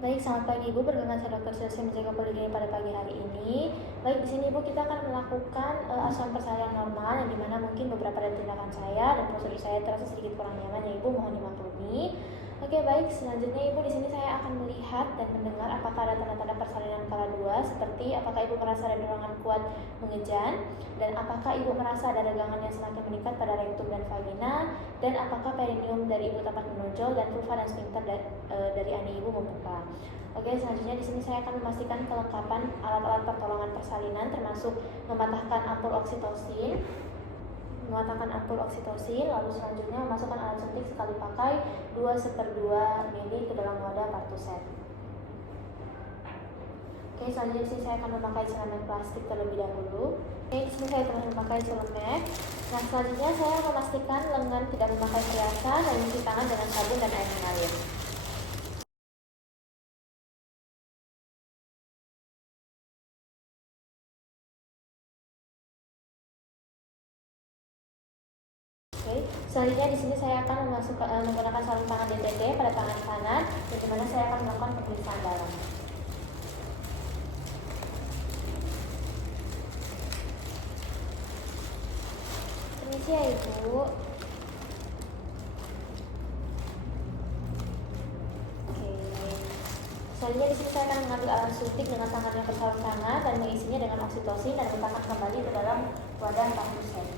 Baik, selamat pagi Ibu. Perkenalkan saya Dr. Selesai menjaga poligami pada pagi hari ini. Baik, di sini Ibu kita akan melakukan asuhan persalinan normal yang dimana mungkin beberapa dari tindakan saya dan prosedur saya terasa sedikit kurang nyaman ya Ibu, mohon dimaklumi. Oke, baik. Selanjutnya Ibu di sini saya akan melihat dan mendengar apakah ada tanda-tanda persalinan kala 2 seperti apakah Ibu merasa ada dorongan kuat mengejan dan apakah Ibu merasa ada regangan yang semakin meningkat pada rektum dan vagina dan apakah perineum dari Ibu tampak menonjol dan vulva dan sphincter dari ani Ibu membuka. Oke, selanjutnya di sini saya akan memastikan kelengkapan alat-alat pertolongan persalinan termasuk mematahkan ampul oksitosin, lalu selanjutnya memasukkan alat suntik sekali pakai 2/2 mili ke dalam wadah partuset. Oke, selanjutnya di sini saya akan memakai celemek plastik terlebih dahulu. Oke, di sini saya telah memakai celemek. Nah, selanjutnya saya memastikan lengan tidak memakai perhiasan dan mencuci tangan dengan sabun dan air mengalir. Oke, selanjutnya di sini saya akan menggunakan sarung tangan DTT pada tangan kanan, di mana saya akan melakukan pemeriksaan dalam. Permisi ya Ibu. Oke, baik. Selanjutnya di sini saya akan mengambil alat suntik dengan tangan yang bersarung tangan dan mengisinya dengan oksitosin dan letakkan kembali ke dalam wadah partuset.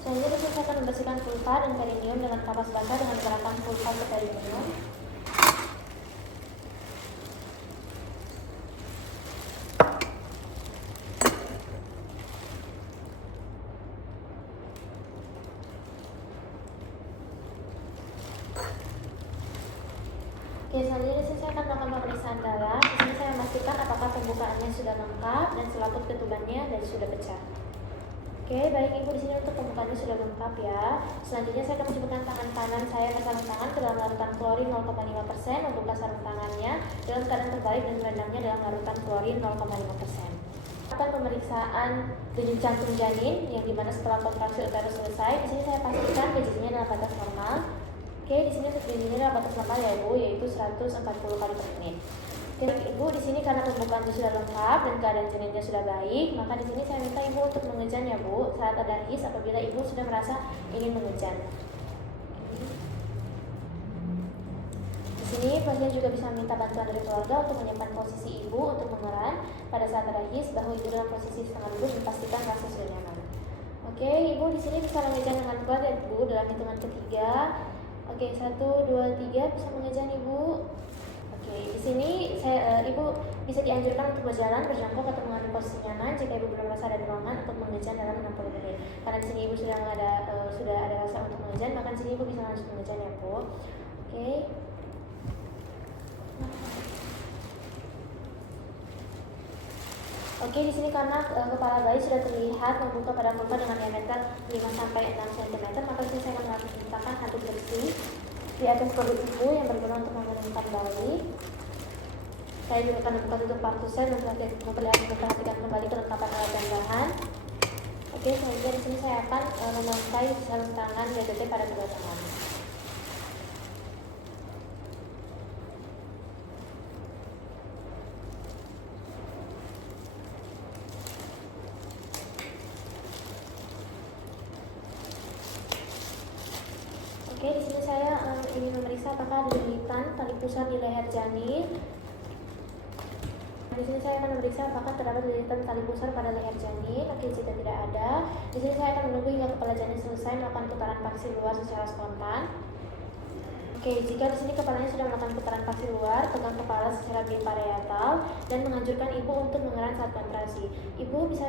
Selanjutnya di sini saya akan membersihkan vulva dan perineum dengan kapas basah dengan menggerakkan vulva ke perineum. Oke, selanjutnya di sini saya akan melakukan pemeriksaan dalam. Di sini saya memastikan apakah pembukaannya sudah lengkap dan selaput ketubannya dan sudah pecah. Oke, baik Ibu, di sini untuk pembukaannya sudah lengkap ya. Selanjutnya saya akan mencoba tangan kanan saya ke sarung tangan ke dalam larutan klorin 0,5%, membuka sarung tangannya dalam keadaan terbalik dan merendamnya dalam larutan klorin 0,5%. Akan pemeriksaan denyut jantung janin yang dimana setelah kontraksi uterus selesai. Di sini saya pastikan BCG-nya dalam batas normal. Oke, di sini untuk BCG-nya dalam batas normal ya Ibu, yaitu 140 kali per menit. Ibu, di sini karena pembukaannya sudah lengkap dan keadaan janinnya sudah baik, maka di sini saya minta Ibu untuk mengejan ya Bu, saat ada his apabila Ibu sudah merasa ingin mengejan. Di sini pasien juga bisa minta bantuan dari keluarga untuk menyiapkan posisi Ibu untuk mengeran pada saat ada his, bahu Ibu dalam posisi setengah duduk dan pastikan rasa sudah nyaman. Oke, Ibu di sini bisa mengejan dengan kuat ya Bu dalam hitungan ketiga. Oke, 1, 2, 3 bisa mengejan Ibu. Oke, di sini Ibu bisa dianjurkan untuk berjalan, berjongkok atau mengambil posisi nyaman jika Ibu belum merasa ada dorongan untuk mengejan dalam 60 menit. Karena di sini Ibu sudah ada rasa untuk mengejan, maka di sini Ibu bisa langsung mengejan ya Bu. Oke. Oke, di sini karena kepala bayi sudah terlihat membuka pada vulva dengan diameter 5-6 cm, maka di sini saya akan meletakkan handuk bersih di atas perut Ibu yang berguna untuk menurunkan bayi. Saya juga akan membuka tutup partuset dan memperhatikan kembali kelengkapan alat dan bahan. Oke, selanjutnya di sini saya akan memakai sarung tangan DTT pada kedua tangan. Oke, di sini saya ingin memeriksa apakah ada jahitan tali pusar di leher janin. Di sini saya akan memeriksa apakah terdapat jahitan tali pusar pada leher janin. Oke, jika tidak ada, di sini saya akan menunggu hingga kepala janin selesai melakukan putaran paksi luar secara spontan. Oke, jika di sini kepalanya sudah melakukan putaran paksi luar, pegang kepala secara biparietal dan menganjurkan Ibu untuk mengeran saat kontraksi. Ibu bisa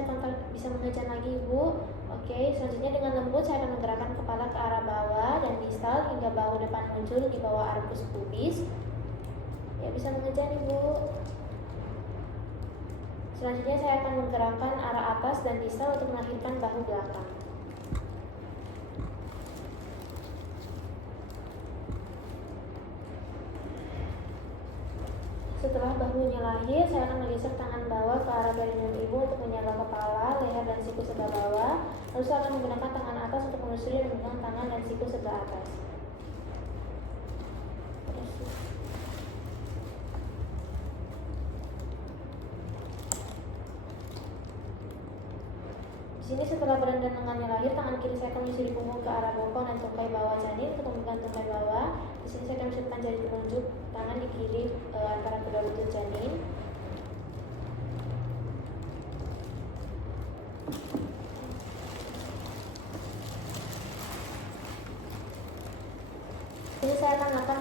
mengejan lagi Ibu. Oke, selanjutnya dengan lembut saya akan menggerakkan kepala ke arah bawah dan distal hingga bahu depan muncul di bawah arbus pubis. Ya, bisa mengejan Ibu. Selanjutnya saya akan menggerakkan arah atas dan distal untuk melahirkan bahu belakang. Setelah bahunya lahir, saya akan menggeser tangan bawah ke arah perineum ibu untuk menyangga kepala, leher, dan siku sebelah bawah. Lalu saya akan menggunakan tangan atas untuk menelusuri dan memegang tangan dan siku sebelah atas. Di sini setelah badan dan lengannya lahir, tangan kiri saya akan menyusuri punggung ke arah bokong dan tungkai bawah janin untuk memegang tungkai bawah. Di sini saya akan menusukkan jari telunjuk tangan di kiri antara kedua lutut janin. Ini saya akan melakukan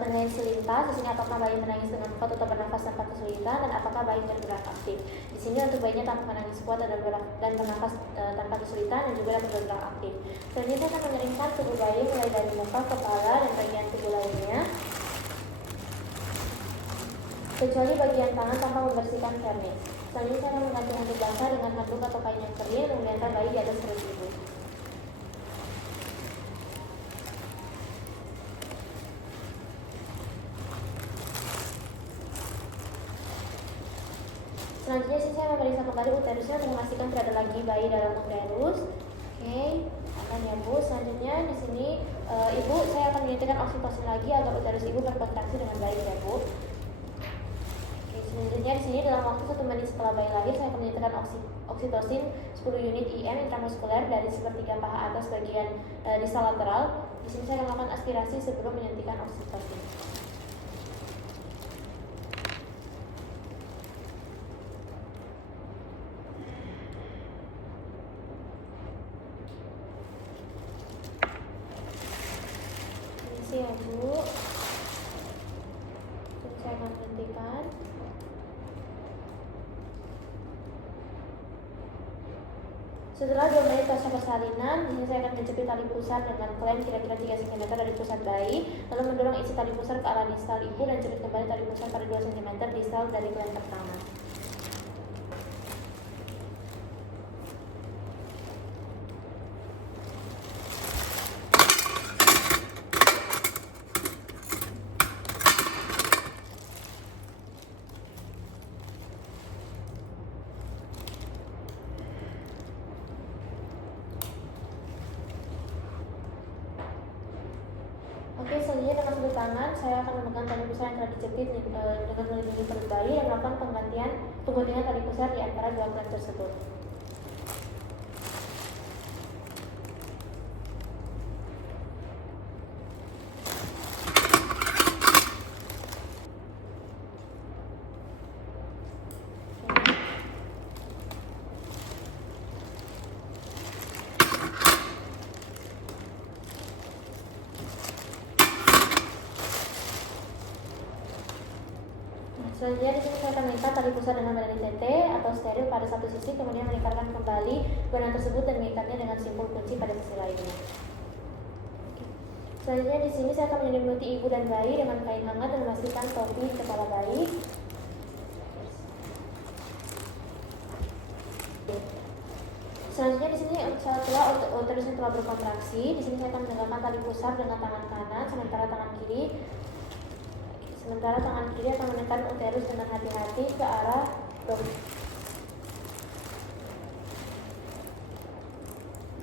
penilaian selintas. Di sini apakah bayi menangis dengan kuat atau bernafas tanpa kesulitan, dan apakah bayi bergerak aktif. Di sini untuk bayinya tanpa menangis kuat dan bernafas tanpa kesulitan, dan juga dapat bergerak aktif. Selanjutnya saya akan mengeringkan tubuh bayi mulai dari muka, kepala, dan bagian tubuh lainnya, kecuali bagian tangan tanpa membersihkan vernis. Selanjutnya saya akan mengganti handuk basah dengan handuk atau kain yang kering dan membiarkan bayi di atas perut ibu. Selanjutnya saya memeriksa kembali uterusnya untuk memastikan tidak ada lagi bayi dalam uterus. Oke, aman ya Bu. Selanjutnya di sini ibu saya akan menyuntikkan oksitosin lagi agar uterus ibu berkontraksi dengan baik ya Bu. Oke, selanjutnya di sini dalam waktu 1 menit setelah bayi lahir saya akan menyuntikkan oksitosin 10 unit IM intramuskuler dari sepertiga paha atas bagian distal lateral. Di sini saya akan melakukan aspirasi sebelum menyuntikkan oksitosin. Ya Bu, saya akan hentikan. Setelah 2 menit pasca persalinan, di sini saya akan menjepit tali pusar dengan klem kira-kira 3 cm dari pusat bayi, lalu mendorong isi tali pusar ke arah distal ibu dan jepit kembali tali pusar pada 2 cm distal dari klem pertama. Oke, selanjutnya dengan satu tangan saya akan memegang tali pusar yang telah dijepit dengan melindungi perut bayi dan melakukan pengguntingan tali pusar di antara 2 klem tersebut. Selanjutnya di sini saya akan mengikat tali pusar dengan medali TT atau steril pada satu sisi, kemudian melingkarkan kembali benang tersebut dan mengikatnya dengan simpul kunci pada sisi lainnya. Selanjutnya di sini saya akan menyelimuti ibu dan bayi dengan kain hangat dan memastikan topi di kepala bayi. Selanjutnya di sini setelah uterusnya telah berkontraksi, di sini saya akan menegakkan tali pusar dengan tangan kanan, sementara tangan kiri akan menekan uterus dengan hati-hati ke arah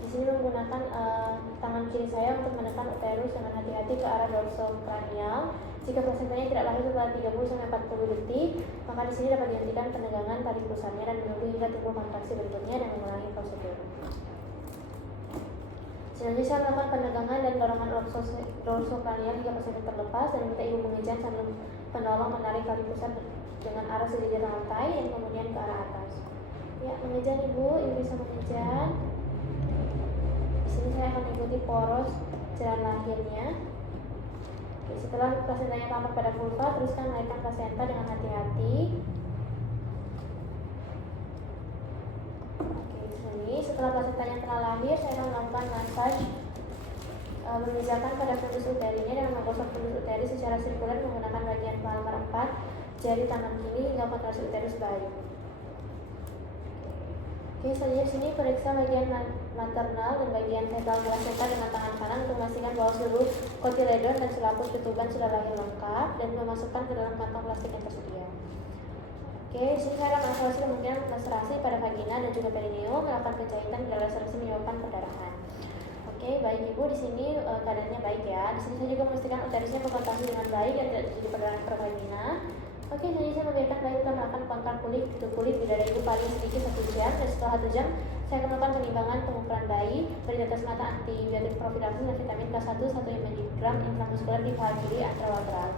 Di sini menggunakan tangan kiri saya untuk menekan uterus dengan hati-hati ke arah dorsokranial. Jika plasentanya tidak lahir setelah 30-40 detik, maka di sini dapat dihentikan penegangan tali pusarnya dan menunggu hingga timbul kontraksi berikutnya dan mengulangi prosedur. Selanjutnya saya melakukan penegangan dan dorongan dorsokranial hingga pasien terlepas dan meminta ibu mengejan sambil penolong menarik tali pusar dengan arah sejajar lantai dan kemudian ke arah atas. Ya, mengejan ibu bisa mengejan. Di sini saya akan ikuti poros jalan lahirnya. Oke, setelah plasentanya tampak pada vulva, teruskan menaikkan plasenta dengan hati-hati. Setelah plasentanya telah lahir, saya akan melakukan massage memijakan pada fundus uterinya dengan menggosok fundus uteri secara sirkuler menggunakan bagian palmar 4 jari tangan kiri hingga kontraksi uterus bayi. Oke, selanjutnya sini periksa bagian maternal dan bagian fetal plasenta dengan tangan kanan untuk memastikan bahwa seluruh kotiledon dan selaput ketuban sudah lahir lengkap dan memasukkan ke dalam kantong plastik yang tersedia. Oke, sini saya akan mengevaluasi kemungkinan laserasi pada vagina dan juga perineum, melakukan penjahitan dan laserasi menyebabkan perdarahan. Oke, baik ibu, di sini keadaannya baik ya. Di sini saya juga memastikan uterusnya berkontraksi dengan baik dan tidak terjadi perdarahan per vagina. Oke, jadi saya membiarkan bayi tetap melakukan kontrak kulit tutup kulit bidara ibu paling sedikit 1 jam, dan setelah 1 jam saya akan melakukan penimbangan pengukuran bayi, beri tetes mata antibiotik profilaksis dan vitamin K1 1 mg intramuskuler di paha kiri anterolateral.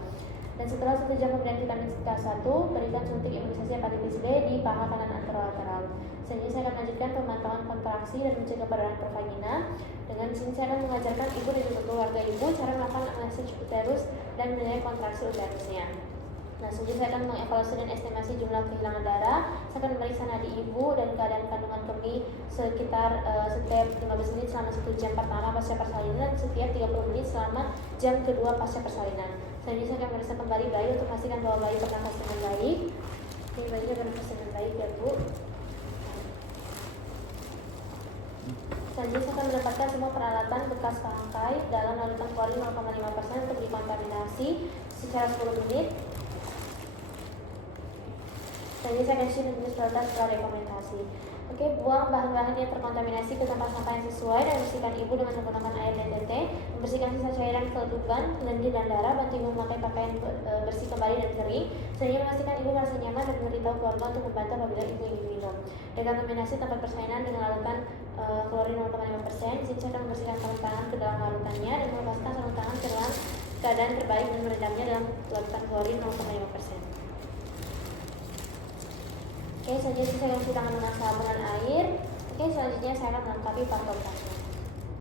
Dan setelah 1 jam pemberian vitamin K1, berikan suntik imunisasi hepatitis B di paha kanan anterolateral. Selanjutnya saya akan lanjutkan pemantauan kontraksi dan mencegah perdarahan per vagina. Dengan sini saya akan mengajarkan ibu dan juga keluarga ibu cara melakukan analisis uterus dan menilai kontraksi uterusnya. Nah, selanjutnya saya akan mengevaluasi dan estimasi jumlah kehilangan darah. Saya akan memeriksa nadi ibu dan keadaan kandungan kemih sekitar setiap 15 menit selama 1 jam pertama pasca persalinan dan setiap 30 menit selama jam kedua pasca persalinan. Selanjutnya saya akan memeriksa kembali bayi untuk memastikan bahwa bayi bernafas dengan baik. Ini bayinya bernafas dengan baik ya Bu. Selanjutnya saya akan mendapatkan semua peralatan bekas pakai dalam larutan klorin 0,5% untuk dikontaminasi secara 10 menit. Selanjutnya saya akan share jenis prioritas setelah rekomendasi. Oke, buang bahan-bahan yang terkontaminasi ke tempat sampah yang sesuai dan bersihkan ibu dengan menggunakan air DTT. Membersihkan sisa cairan ketuban, lendir dan darah. Bantu ibu memakai pakaian bersih kembali dan kering. Selanjutnya memastikan ibu merasa nyaman dan memberitahu keluarga untuk membantu apabila ibu ingin minum. Dekontaminasi tempat persalinan dengan larutan klorin 0,5%. Sini saya akan membersihkan sarung tangan ke dalam larutannya dan melepaskan sarung tangan ke dalam keadaan terbaik dan merendamnya dalam larutan klorin 0,5%. Oke, selanjutnya saya akan cuci tangan dengan sabun dan air. Oke, selanjutnya saya akan melengkapi part operasinya.